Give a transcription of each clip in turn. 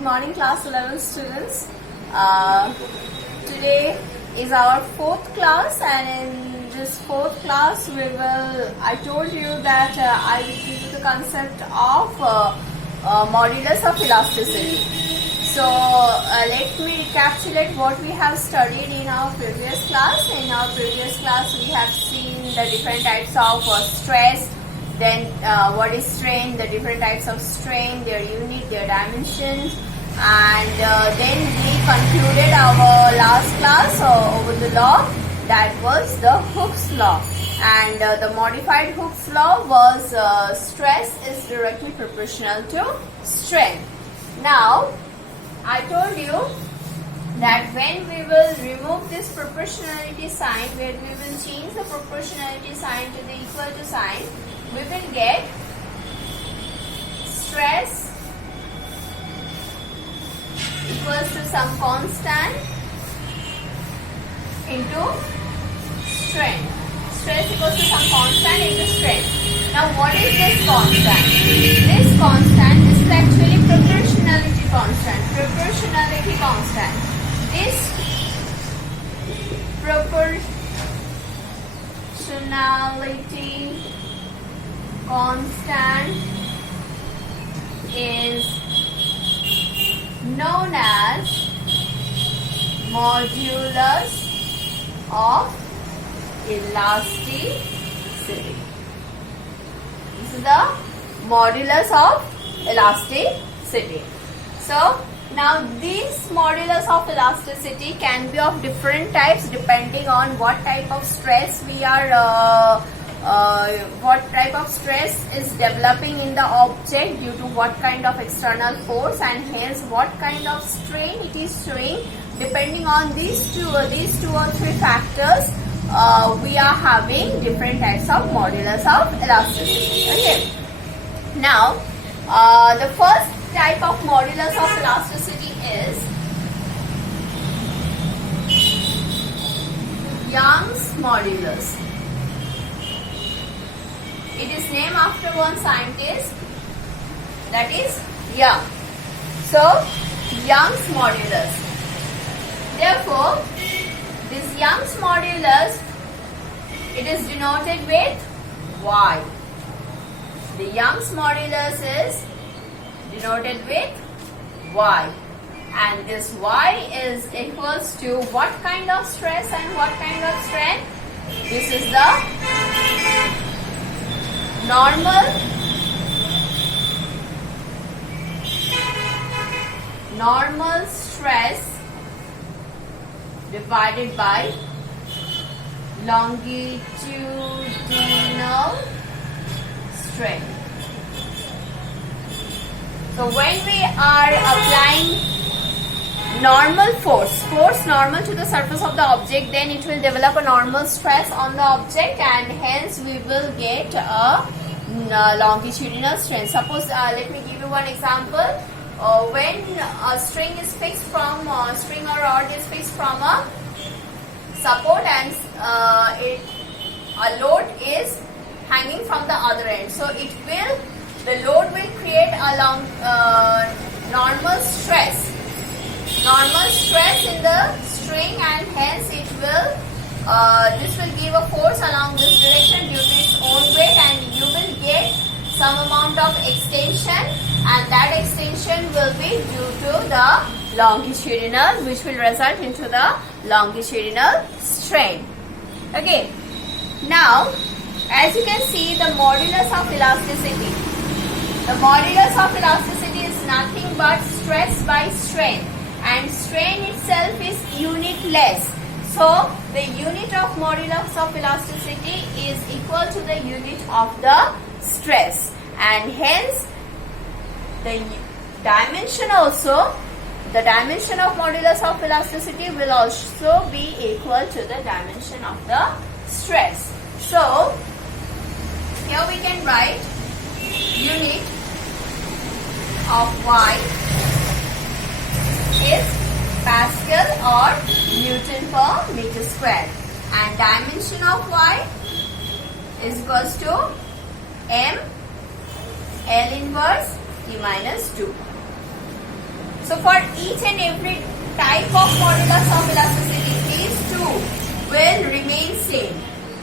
Good morning, class 11 students. Today is our fourth class, and in this fourth class I told you that I will give you the concept of modulus of elasticity. So let me recapitulate what we have studied in our previous class. In our previous class we have seen the different types of stress, then what is strain, the different types of strain, their unit, their dimensions, and then we concluded our last class over the law, that was the Hooke's law, and the modified Hooke's law was stress is directly proportional to strain. Now I told you that when we will remove this proportionality sign, when we will change the proportionality sign to the equal to sign, we will get stress equals to some constant into strain. Stress equals to some constant into strain. Now what is this constant? This constant is actually proportionality constant. Proportionality constant. This proportionality constant is known as modulus of elasticity. This is the modulus of elasticity. So now this modulus of elasticity can be of different types depending on what type of stress we are what type of stress is developing in the object due to what kind of external force, and hence what kind of strain it is showing. Depending on these two or three factors, we are having different types of modulus of elasticity. Okay. Now the first type of modulus of elasticity is Young's modulus. It is named after one scientist, that is Young. So Young's modulus. Therefore, this Young's modulus, it is denoted with Y. The Young's modulus is denoted with Y, and this Y is equals to what kind of stress and what kind of strain? This is the normal stress divided by longitudinal strain. So when we are applying normal force normal to the surface of the object, then it will develop a normal stress on the object, and hence we will get a longitudinal strain. Suppose let me give you one example. When a string is fixed from string or rod is fixed from a support, and a load is hanging from the other end, so the load will create a normal stress in the string, and hence it will this will give a force along this direction due to its own weight, and you will get some amount of extension, and that extension will be due to the longitudinal, which will result into the longitudinal strain. Okay. Now, as you can see, the modulus of elasticity. The modulus of elasticity is nothing but stress by strain, and strain itself is unitless. So the unit of modulus of elasticity is equal to the unit of the stress, and hence the dimension of modulus of elasticity will also be equal to the dimension of the stress. So here we can write unit of Y is Pascal or Newton per meter square, and dimension of Y is equals to M L inverse T minus 2. So for each and every type of modulus of elasticity, these two will remain same.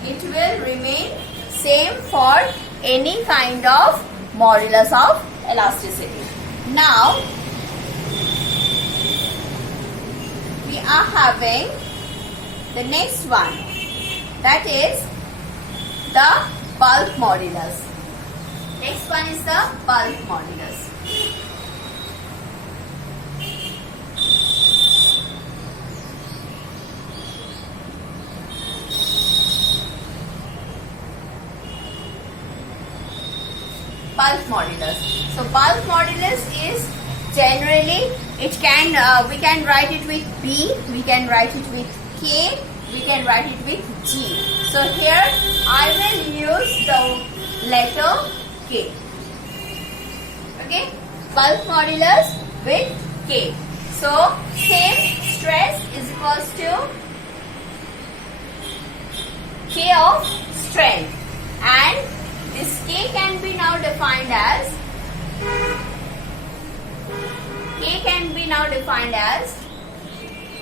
It will remain same for any kind of modulus of elasticity. Now we are having the next one, that is the bulk modulus. Next one is the bulk modulus. Bulk modulus. So bulk modulus is generally, it can we can write it with B, we can write it with K, we can write it with G. So here I will use the letter K. Okay, bulk modulus with K. So same stress is equals to K of strength, and this K can be now defined as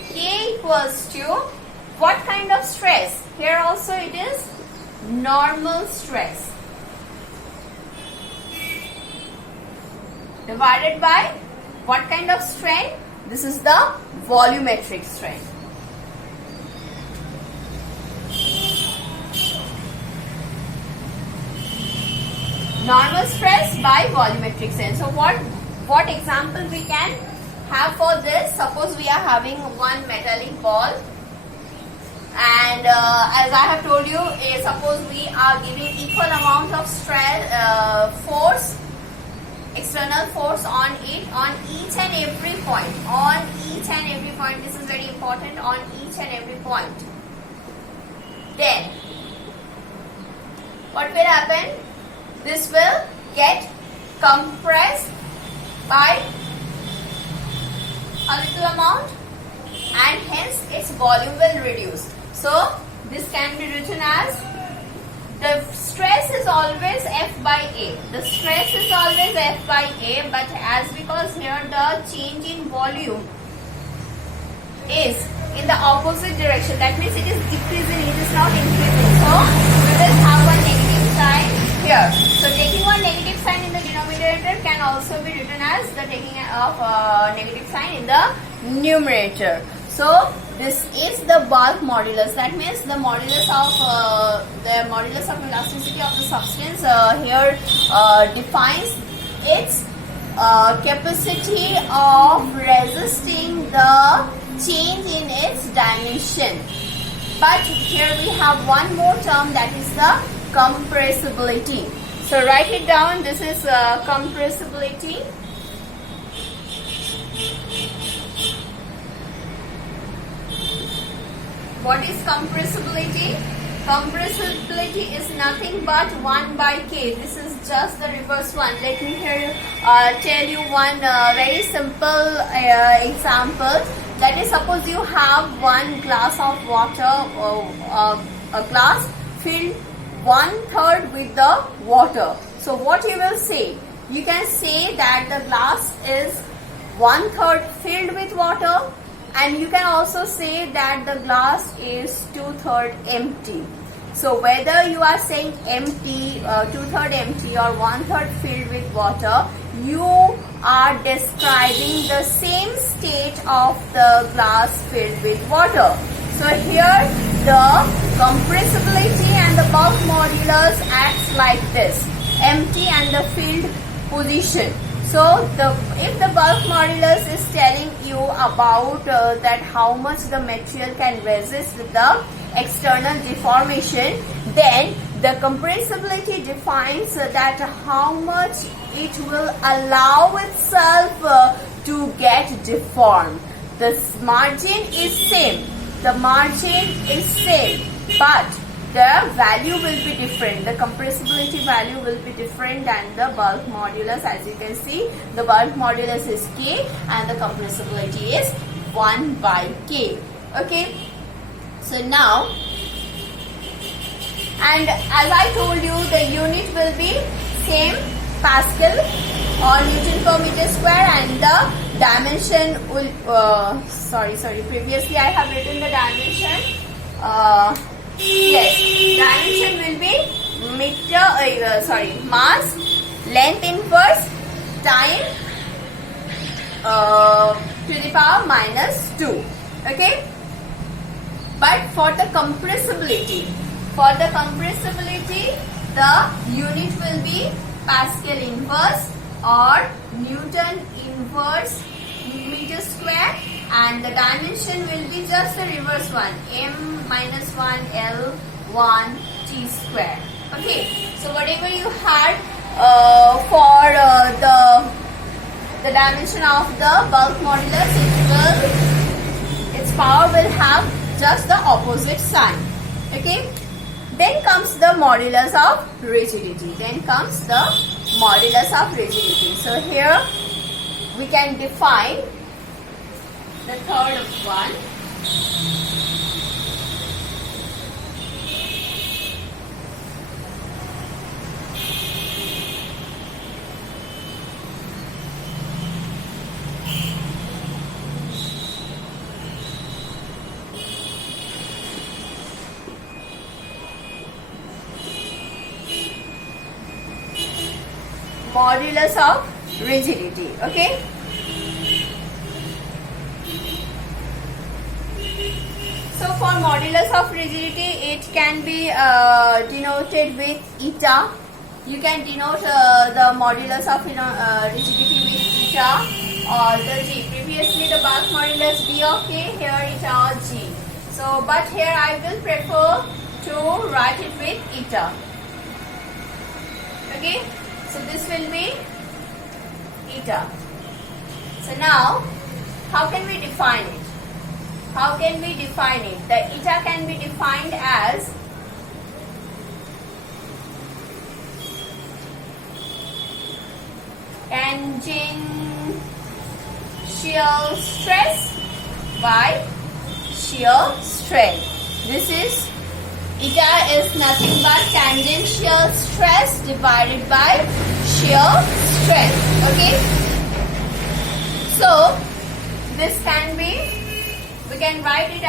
K equals to what kind of stress? Here also it is normal stress divided by what kind of strength? This is the volumetric strength. Normal stress by volumetric strength. So what example we can have for this? Suppose we are having one metallic ball, and as I have told you, suppose we are giving equal amount of stress, force, external force on it on each and every point. On each and every point, this is very important, on each and every point. Then what will happen? This will get compressed by a little amount, and hence its volume will reduce. So this can be written as, the stress is always F by A. The stress is always F by A, but as because here the change in volume is in the opposite direction, that means it is decreasing, it is not increasing. So we will have one negative sign here. So taking one negative sign in the denominator can also be written as the taking of negative sign in the numerator. So this is the bulk modulus. That means the modulus of elasticity of the substance here defines its capacity of resisting the change in its dimension. But here we have one more term, that is the compressibility. So write it down. This is compressibility. What is compressibility? Compressibility is nothing but 1 by K. This is just the reverse one. Let me here tell you one very simple example. That is, suppose you have one glass of water, a glass filled 1/3 with the water. So what you will say? You can say that the glass is 1/3 filled with water, and you can also say that the glass is 2/3 empty. So whether you are saying empty, 2/3 empty or 1/3 filled with water, you are describing the same state of the glass filled with water. So here the compressibility and the bulk modulus acts like this: empty and the filled position. So if the bulk modulus is telling you about that how much the material can resist the external deformation, then the compressibility defines that how much it will allow itself to get deformed. The margin is same. The margin is same, but the value will be different. The compressibility value will be different than the bulk modulus. As you can see, the bulk modulus is K and the compressibility is 1 by K. Okay. So now, and as I told you, the unit will be same, Pascal or Newton per meter square, and the dimension will previously I have written the dimension. Yes, dimension will be mass length inverse time to the power -2. Okay, but for the compressibility, the unit will be Pascal inverse or Newton inverse meter square, and the dimension will be just the reverse one, m-1 L1 T square. Okay, so whatever you had for the dimension of the bulk modulus, its power will have just the opposite sign. Okay, then comes the modulus of rigidity. So here we can define the third one. Modulus of rigidity. Okay, so for modulus of rigidity, it can be denoted with eta. You can denote the modulus of rigidity with eta or the G. Previously the bulk modulus B of K, here eta or G. So but here I will prefer to write it with eta. Okay, so this will be eta. So now, how can we define it? The eta can be defined as tangential stress by shear strain. This is eta is nothing but tangential stress divided by shear strength. Okay, so this can be, we can write it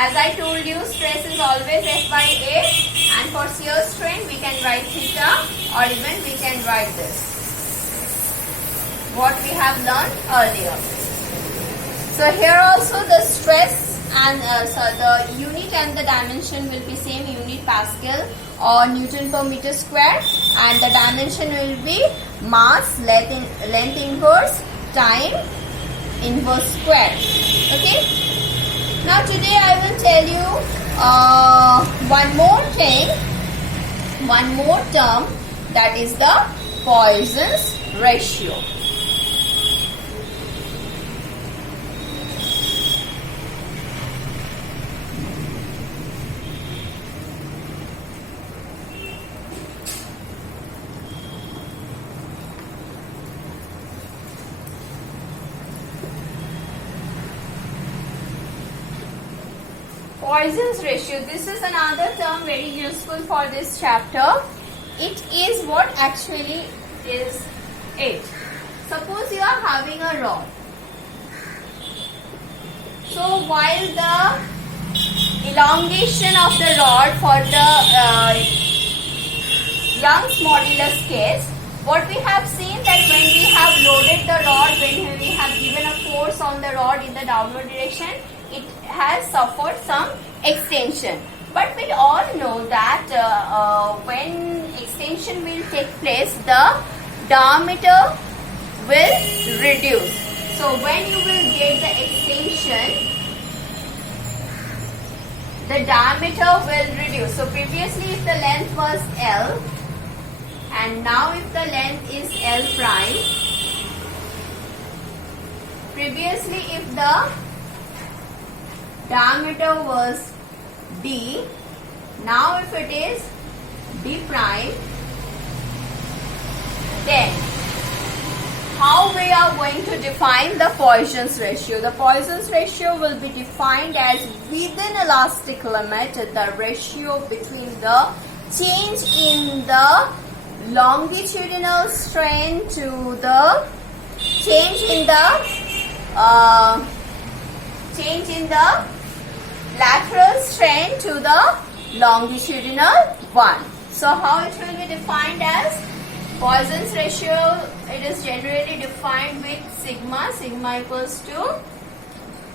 as I told you, stress is always F by A, and for shear strain we can write theta, or even we can write this, what we have learned earlier. So here also the stress and the unit and the dimension will be same, unit Pascal or Newton per meter square, and the dimension will be mass length inverse time inverse square. Okay, now today I will tell you one more term, that is the Poisson's ratio. Poisson's ratio, this is another term very useful for this chapter. It is what actually is it. Suppose you are having a rod. So while the elongation of the rod for the Young's modulus case, what we have seen that when we have loaded the rod, when we have given a force on the rod in the downward direction, it has suffered some extension. But we all know that when extension will take place, the diameter will reduce. So when you will get the extension, the diameter will reduce. So previously if the length was L, and now if the length is L prime, previously if the diameter was D, now if it is D prime, then how we are going to define the Poisson's ratio? The Poisson's ratio will be defined as within elastic limit, the ratio between the change in the longitudinal strain to the change in the lateral strain to the longitudinal one. So how it will be defined as Poisson's ratio? It is generally defined with sigma. Sigma equals to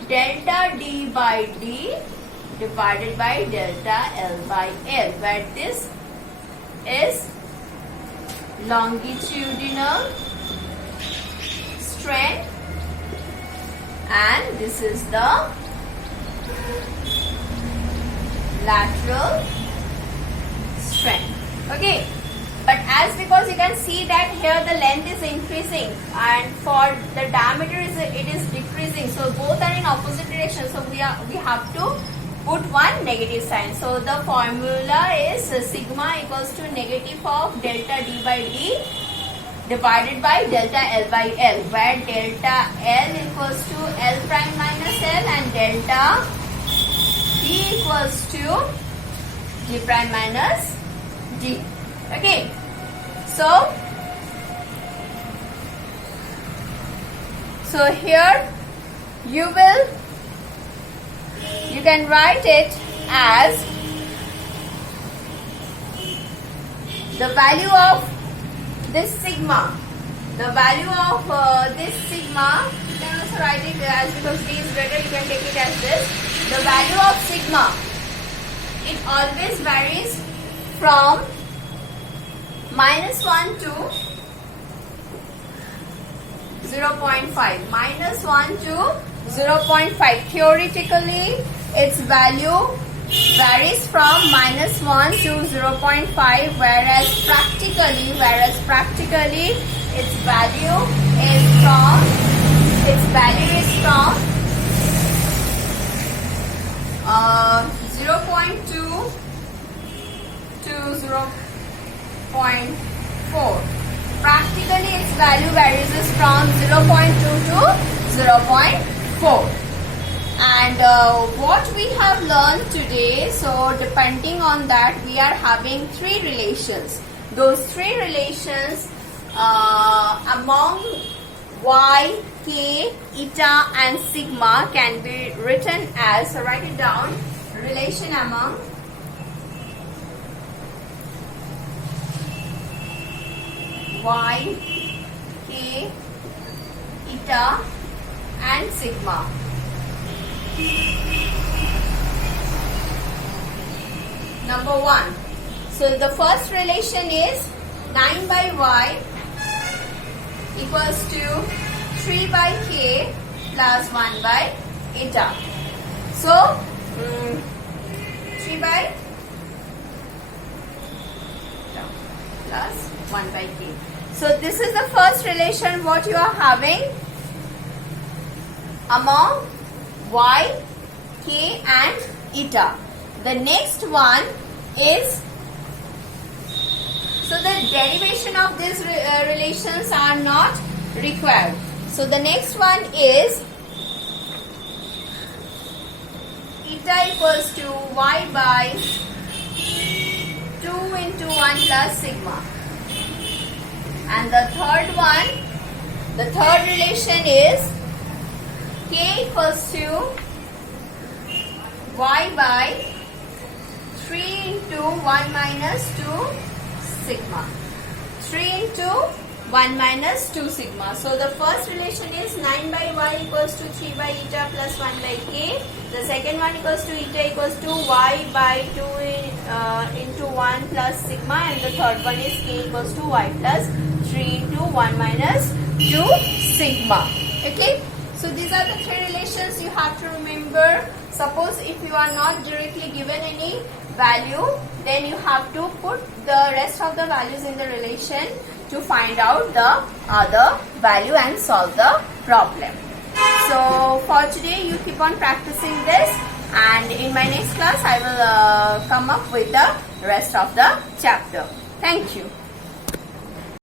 delta D by D divided by delta L by L, where this is longitudinal strain and this is the lateral strain. Okay, but because you can see that here the length is increasing and for the diameter it is decreasing, so both are in opposite direction, so we have to put one negative sign. So the formula is sigma equals to negative of delta D by D divided by delta L by L, where delta L equals to L prime minus L and delta D equals to D prime minus D. Okay, so here you can write it as the value of this sigma. The value of this sigma, you can also write it as, because D is greater, you can take it as this. The value of sigma, it always varies from -1 to 0.5. -1 to 0.5. Theoretically, its value varies from -1 to 0.5, whereas practically its value is from 0.2 to 0.4. Practically its value varies from 0.2 to 0.4. And what we have learned today, so depending on that we are having three relations. Those three relations among y, k, eta and sigma can be written as, so write it down, relation among y, k, eta and sigma. Number 1. So the first relation is 9 by y equals to 3 by k plus 1 by eta. So 3 by plus 1 by k. So this is the first relation what you are having among y, k and eta. The next one is, so the derivation of these relations are not required. So the next one is eta equals to y by 2 into 1 plus sigma. And the third relation is k equals to y by 3 into 1 minus 2 sigma. 3 into 1 minus 2 sigma. So the first relation is 9 by y equals to 3 by eta plus 1 by k. The second one equals to eta equals to y by 2 into 1 plus sigma. And the third one is k equals to y plus 3 into 1 minus 2 sigma. Okay. So these are the three relations you have to remember. Suppose if you are not directly given any value, then you have to put the rest of the values in the relation to find out the other value and solve the problem. So for today you keep on practicing this, and in my next class I will come up with the rest of the chapter. Thank you.